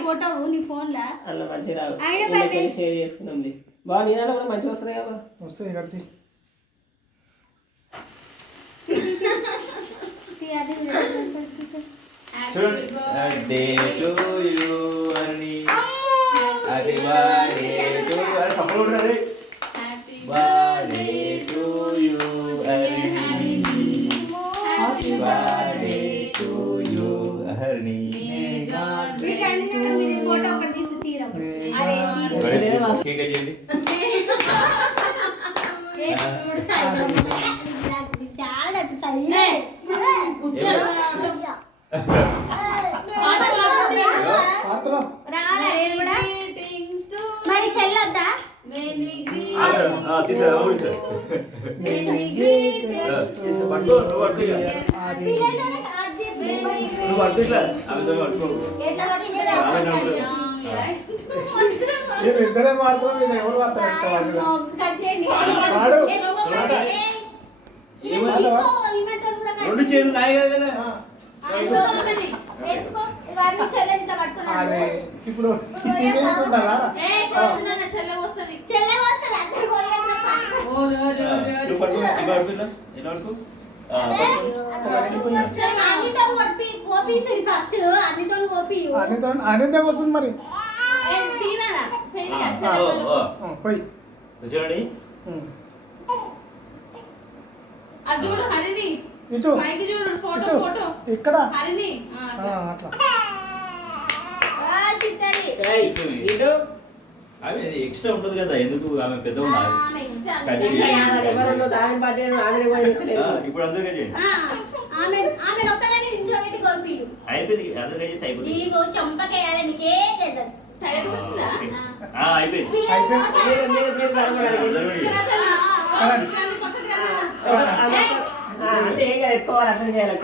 Photo నీ phone లా అలా మంచిగా రావు షేర్ చేసుకుందాం బాగా నీ దాంట్లో కూడా మంచిగా వస్తున్నాయి కదా వస్తుంది కడితే బర్త్డే టు యు అని హ్యాపీ బర్త్డే టు సపోర్ట్ రే బర్త్డే టు యు అని హ్యాపీ బర్త్డే టు యు హర్ని ఫోటో ఒకటి తీసి తీరా కేక్ చేయండి చాలా మరి చెల్లొద్దా ఇద్దరే మాత్రం నేను ఎవరు రెండు చేతులు నాయి కదా ఇప్పుడు అనితే వస్తుంది మరి పోయి చూడండి చూడు హరిని ఇటు పైకి చూడు ఫోటో ఫోటో ఇక్కడ హరిని అట్లా అవి ఎక్స్ట్రా ఉంటుంది కదా ఎందుకు ఆమె పెద్ద ఇప్పుడు అందరూ అయిపోయింది అందరూ అయిపోయింది అయిపోయింది ఎత్తుకోవాలి అర్థం చేయాలి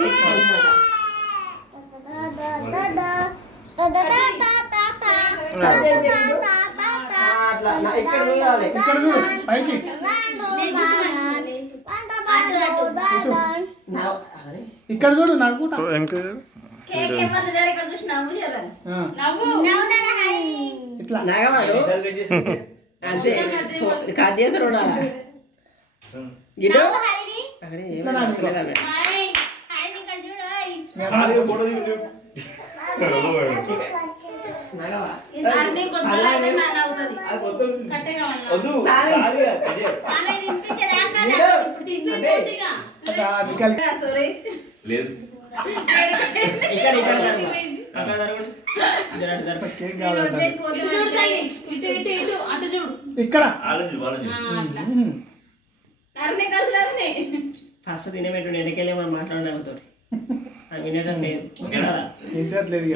ఇక్కడ చూడాలి ఇక్కడ చూడు పైకి ఇక్కడ చూడు నాకు ఇట్లా అంతే కట్ చేసారు గిడ్డు లేదు ఇక్కడ ఫస్ట్ తినబెట్టు వెనకెళ్ళి మనం మాట్లాడడంతో వినడం లేదు ఇంట్రెస్ట్ లేదు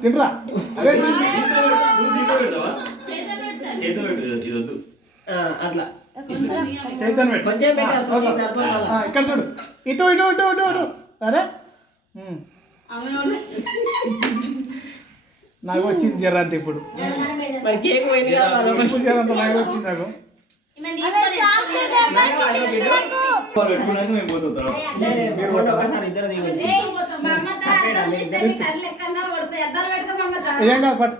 తినరా అరే అట్లా చైతన్య కొంచెం ఇక్కడ చూడు ఇటు ఇటు ఇటు ఇటు ఇటు అరే నాకు వచ్చింది జరంత ఇప్పుడు మరి కేక్ పోయింది జరంత నాకు వచ్చింది నాకు ఏం కాదు పట్టు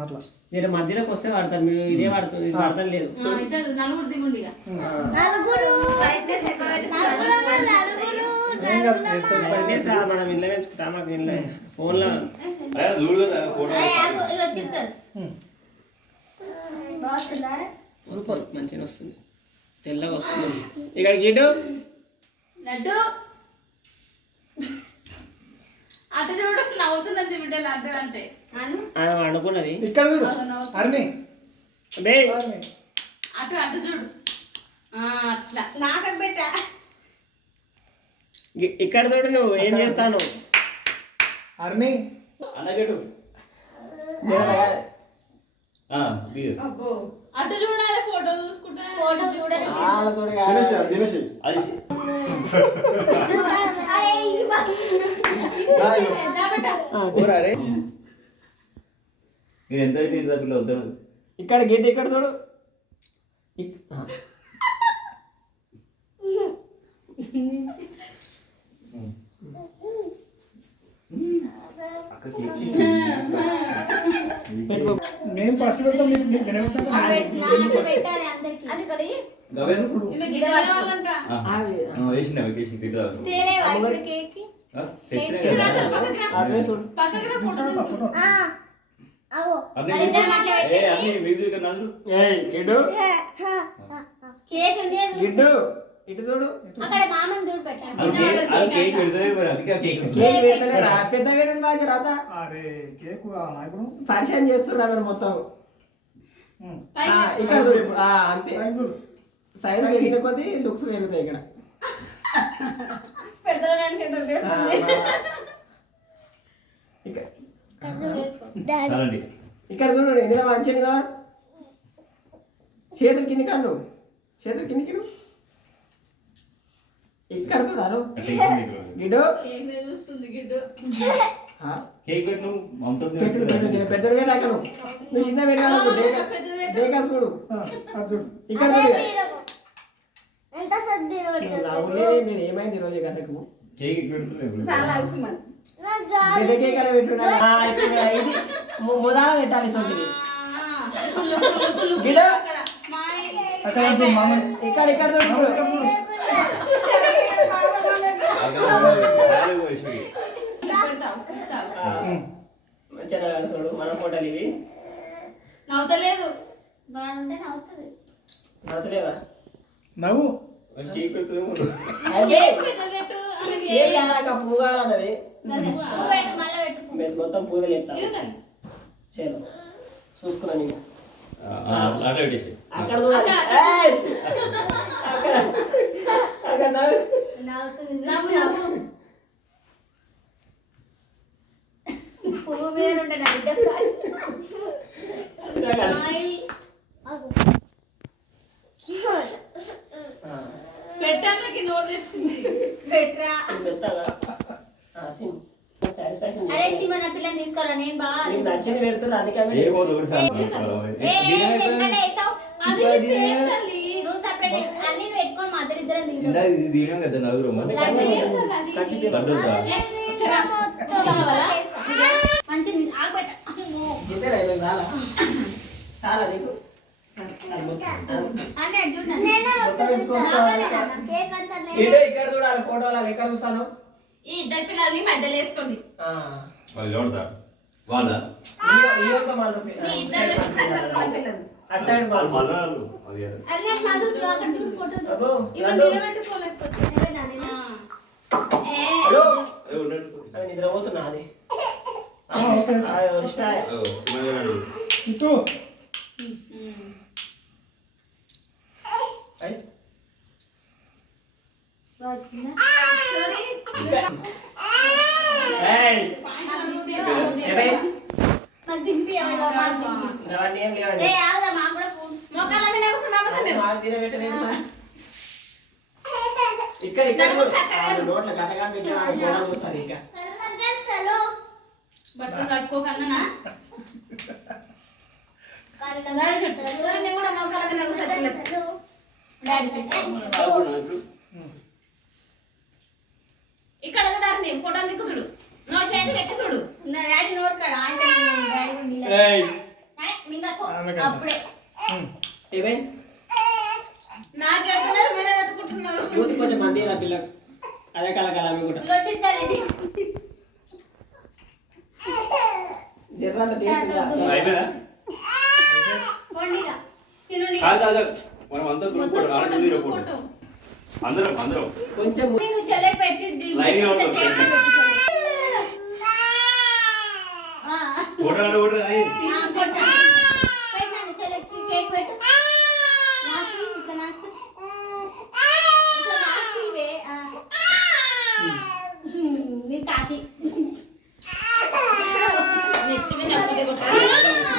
అట్లా నేను మధ్యలోకి వస్తే వాడతారు మీరు ఇదే వాడుతుంది ఇది వాడతాం లేదు మనం ఇల్లు పెంచుకుంటాం మాకు ఇల్లు ఫోన్లో మంచిగా వస్తుంది తెల్లగా వస్తుంది ఇక్కడ గిడ్డు లడ్డు అటు చూడు నవ్వుతుందని చెప్పి లడ్డు అంటే అనుకున్నది ఇక్కడ చూడు అర్ని అటు అటు చూడు అట్లా నాకని పెట్టా ఇక్కడ చూడు నువ్వు ఏం చేస్తాను అర్ని అన్నగడు అటు చూడాలి ఫోటో చూసుకుంటా ఫోటో చూడాలి ఇక్కడ గిడ్డ ఇక్కడ చూడు అక్క కేక్ నేను ఫస్ట్ పెడతాను పెట్టాలి అందరికి అది ఇక్కడ వేసిన వెకేషన్ కిట్ కేక్ గిడ్డు ఇటు చూడు అక్కడ మామని చూడు పెట్టాలి కేక్ పెడతానే మరి అందుకే కేక్ కేక్ పెడతానే పెద్ద వేయడం బాగా రాదా అరే కేక్ ఇప్పుడు పరిచయం చేస్తున్నాడు మొత్తం ఇక్కడ చూడు ఇప్పుడు. అంతే చూడు సైజు పెరిగిన కొద్దీ లుక్స్ పెరుగుతాయి ఇక్కడ చాలండి ఇక్కడ చూడండి నిజం మంచిగా నిజమా చేతులు కింది కన్ను చేతులు కిందికి ఇక్కడ చూడారు గిడ్డు కేక్ పెట్టు పెట్టు పెద్దది వేడాక నువ్వు చిన్న వేడాక డేకా చూడు చూడు ఇక్కడ చూడు నేను ఏమైంది ఈరోజు కథకు కేక్ పెడుతున్నాయి పెద్ద కేక్ అలా పెట్టున్నాడు ఇది మొదల పెట్టాలి సొంటిది గిడ్డు అక్కడ చూడు మామ ఇక్కడ ఇక్కడ చూడు మంచిగా చూడు మన ఫోటోలు ఇవి నవ్వుతలేదు బాగుంటే నవ్వుతుంది నచ్చలేదా నవ్వు కేక్ పెడుతున్నాము పువ్వు కావాలన్నది మళ్ళీ పెట్టు మొత్తం పూలు చెప్తా చేను చూసుకున్నా నేను అట్లా పెట్టేసి అక్కడ చూడాలి ఏయ్! అక్కడ నవ్వు. నవ్వుతుంది నవ్వు పువ్వు మీద ఉండే నా బిడ్డ పెట్టాలకి నోట్ తెచ్చింది పెట్టరా మెత్తగా. తిను. Satisfaction అరే శివ నా పిల్లని తీసుకోరా నేను బాగా నీకు నచ్చింది పెడుతున్నా అందుకే ఆమె ఏ పోదు ఒకటి సార్ దీనం కదా నలుగురు గిద్దెరా ఇవి చాలా చాలా నీకు ఇదే ఇక్కడ చూడాలి ఫోటోలు ఎక్కడ చూస్తాను ఈ ఇద్దరు పిల్లల్ని మధ్యలో వేసుకోండి వాళ్ళు ఎవరు సార్ వాళ్ళ అటు సైడ్ వాళ్ళు మలనాడు అది అరే మారు అక్కడ చూడు ఫోటో అబ్బో, ఇవన్నీ హలో. నిలబెట్టుకోలేకపోతే హలో ఏ ఉండండి అది నిద్రపోతున్నా అది ఇటు దింపి అవన్నీ ఏం లేవండి మాకు కూడా మొక్కల మీద మాకు తినబెట్టలేదు ఇక్కడ ఇక్కడ నోట్ల కథగా పెట్టాను చూస్తారు ఇంకా బట్టలు కట్టుకోకన్నా కూడా మొక్కల మీద కూర్చోట్లేదు ఇక్కడ చూడారు నేను ఫోటో దిక్కు చూడు నువ్వు చేతి పెట్టి చూడు నా డాడీ నోట్ కాడ అంటే డాడీ అప్పుడే ఏమైంది నాకు ఎడుతున్నారు మీరే పెట్టుకుంటున్నారు యూత్ కొంచెం మంది నా పిల్లకు అదే కల కల అవి కూడా ఇదిగో చిట్టాలు ఇది జర్రంత టేస్ట్ అయిపోయిందా వండిగా తినుడి మనం అంతా గ్రూప్ అందరం అందరం కొంచెం నువ్వు చెల్లె పెట్టి లైన్ గా ఉంటాం. ఓటాడు ఓటాడు పెట్టాను చెల్లెకి కేక్ పెట్టు నాకు ఇంకా నాకు ఇంకా నాకు ఇవే నీ కాకి